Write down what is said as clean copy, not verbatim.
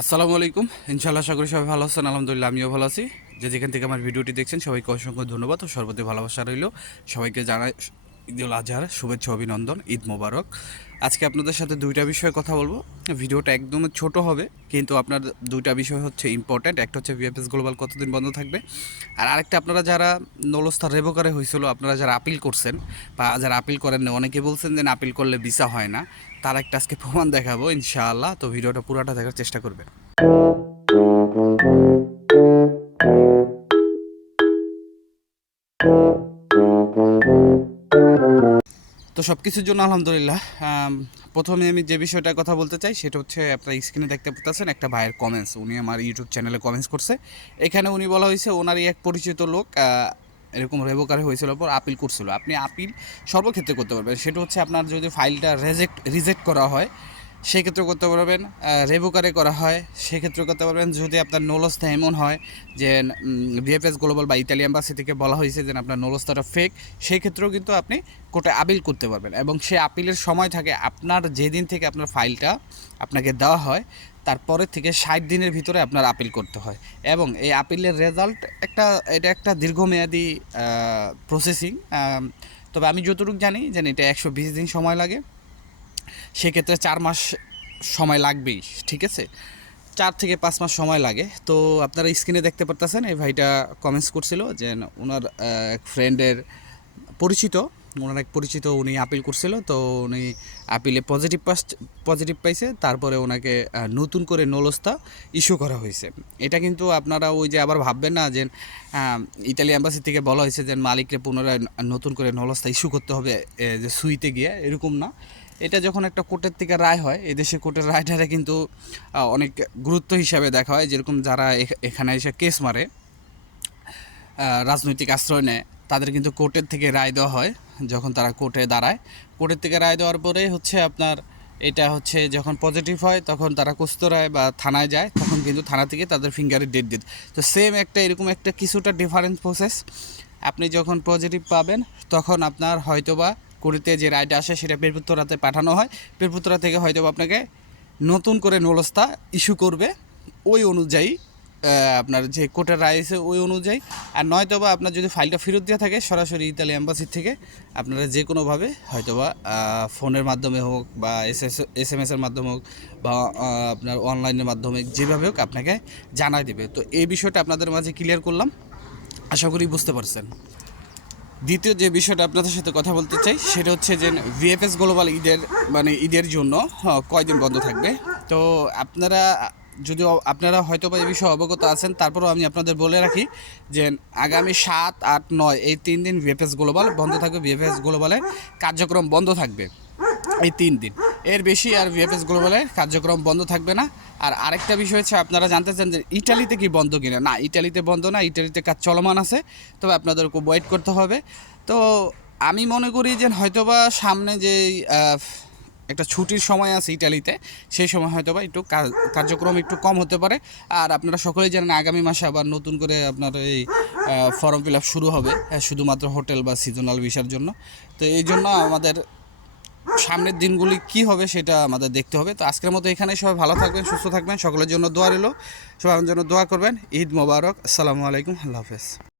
আসসালামু আলাইকুম। ইনশাআল্লাহ আশা করি সবাই ভালো আছেন। আলহামদুলিল্লাহ আমিও ভালো আছি। যেখান থেকে আমার ভিডিওটি দেখছেন সবাইকে অসংখ্য ধন্যবাদ ও সর্বদাই ভালোবাসা রইল। সবাইকে জানাই ঈদুল আজহার শুভেচ্ছা অভিনন্দন, ঈদ মোবারক। আজকে আপনাদের সাথে দুইটা বিষয়ে কথা বলবো। ভিডিওটা একদম ছোট হবে, কিন্তু আপনার দুইটা বিষয় হচ্ছে ইম্পর্ট্যান্ট। একটা হচ্ছে ভিএফএস গ্লোবাল কতদিন বন্ধ থাকবে, আর আরেকটা আপনারা যারা নলস্তার রেভোকারে হয়েছিল, আপনারা যারা আপিল করছেন বা যারা আপিল করেন না, অনেকে বলছেন যে আপিল করলে ভিসা হয় না, তার একটা আজকে প্রমাণ দেখাবো ইনশাআল্লাহ। তো ভিডিওটা পুরাটা দেখার চেষ্টা করবেন। তো সব কিছুর জন্য আলহামদুলিল্লাহ। প্রথমে আমি যে বিষয়টার কথা বলতে চাই সেটা হচ্ছে, আপনার স্ক্রিনে দেখতে পাচ্ছেন একটা ভাইয়ের কমেন্টস। উনি আমার ইউটিউব চ্যানেলে কমেন্টস করছে। এখানে উনি বলা হয়েছে ওনারই এক পরিচিত লোক এরকম রেভোকারে হয়েছিল, পর আপিল করছিল। আপনি আপিল সর্বক্ষেত্রে করতে পারবেন। সেটা হচ্ছে আপনার যদি ফাইলটা রিজেক্ট করা হয় সেক্ষেত্রে করতে পারবেন, রেভোকারে করা হয় সেক্ষেত্রে করতে পারবেন। যদি আপনার নলস্তা এমন হয় যে ভিএফএস গ্লোবাল বা ইতালি এম্বাসি থেকে বলা হয়েছে যে আপনার নলস্তাটা ফেক, সেই ক্ষেত্রেও কিন্তু আপনি কোর্টে আপিল করতে পারবেন। এবং সে আপিলের সময় থাকে আপনার যেদিন থেকে আপনার ফাইলটা আপনাকে দেওয়া হয় তারপরের থেকে 60 দিনের ভিতরে আপনার আপিল করতে হয়। এবং এই আপিলের রেজাল্ট এটা একটা দীর্ঘমেয়াদী প্রসেসিং। তবে আমি যতটুকু জানি এটা 120 দিন সময় লাগে। সেক্ষেত্রে 4 মাস সময় লাগবেই, ঠিক আছে? 4 থেকে 5 মাস সময় লাগে। তো আপনারা স্ক্রিনে দেখতে পারতেছেন এই ভাইটা কমেন্টস করছিল যে ওনার এক ফ্রেন্ডের পরিচিত, ওনার এক পরিচিত উনি আপিল করছিল। তো উনি আপিলে পজিটিভ পাইছে, তারপরে ওনাকে নতুন করে নলস্তা ইস্যু করা হয়েছে। এটা কিন্তু আপনারা ওই যে আবার ভাববেন না যে ইতালি অ্যাম্বাসি থেকে বলা হয়েছে যে মালিককে পুনরায় নতুন করে নলস্তা ইস্যু করতে হবে যে সুইতে গিয়ে, এরকম না। এটা যখন একটা কোর্টের থেকে রায় হয়, এদেশে কোর্টের রায়টারে কিন্তু অনেক গুরুত্ব হিসাবে দেখা হয়। যেরকম যারা এখানে এসে কেস মারে, রাজনৈতিক আশ্রয় নেয়, তাদের কিন্তু কোর্টের থেকে রায় দেওয়া হয়। যখন তারা কোর্টে দাঁড়ায়, কোর্টের থেকে রায় দেওয়ার পরে হচ্ছে আপনার এটা হচ্ছে যখন পজিটিভ হয় তখন তারা কুস্তরায় বা থানায় যায়, তখন কিন্তু থানা থেকে তাদের ফিঙ্গারের ডেট দিত। তো সেম একটা এরকম একটা কিছুটা ডিফারেন্ট প্রসেস। আপনি যখন পজিটিভ পাবেন তখন আপনার হয়তোবা কোর্টে যে রায়টা আসে সেটা পেরপুত্তরাতে পাঠানো হয়। পেরপুত্তরা থেকে হয়তোবা আপনাকে নতুন করে নলস্তা ইস্যু করবে ওই অনুযায়ী, আপনার যে কোর্টের রায় আছে ওই অনুযায়ী। আর নয়তোবা আপনার যদি ফাইলটা ফেরত দেওয়া থাকে সরাসরি ইতালি অ্যাম্বাসি থেকে, আপনারা যে কোনোভাবে হয়তোবা ফোনের মাধ্যমে হোক বা এসএমএসের মাধ্যমে হোক বা আপনার অনলাইনের মাধ্যমে যেভাবে হোক আপনাকে জানাই দেবে। তো এই বিষয়টা আপনাদের মাঝে ক্লিয়ার করলাম, আশা করি বুঝতে পারছেন। দ্বিতীয় যে বিষয়টা আপনাদের সাথে কথা বলতে চাই সেটা হচ্ছে যে ভিএফএস গ্লোবাল ঈদের জন্য কয়দিন বন্ধ থাকবে। তো যদিও আপনারা হয়তো বা এই বিষয়ে অবগত আছেন, তারপরেও আমি আপনাদের বলে রাখি যে আগামী 7, 8, 9 এই 3 দিন ভিএফএস গ্লোবাল বন্ধ থাকবে। ভিএফএস গ্লোবালের কার্যক্রম বন্ধ থাকবে এই 3 দিন, এর বেশি আর ভিএফএস গ্লোবালের কার্যক্রম বন্ধ থাকবে না। আর আরেকটা বিষয় হচ্ছে, আপনারা জানতে চান যে ইটালিতে কি বন্ধ কিনা। না, ইটালিতে বন্ধ না, ইটালিতে কাজ চলমান আছে, তবে আপনাদেরকে ওয়েট করতে হবে। তো আমি মনে করি যে হয়তোবা সামনে যে একটা ছুটির সময় আছে ইটালিতে, সেই সময় হয়তোবা একটু কার্যক্রম একটু কম হতে পারে। আর আপনারা সকলেই জানেন আগামী মাসে আবার নতুন করে আপনার এই ফর্ম ফিল আপ শুরু হবে, শুধুমাত্র হোটেল বা সিজনাল ভিসার জন্য। তো এই জন্য আমাদের সামনের দিনগুলি কি হবে সেটা আমাদের দেখতে হবে। তো আজকের মতো এখানে সবাই ভালো থাকবেন, সুস্থ থাকবেন, সকলের জন্য দোয়া রইল, সবাই আমার জন্য দোয়া করবেন। ঈদ মোবারক, আসসালামু আলাইকুম, আল্লাহ হাফেজ।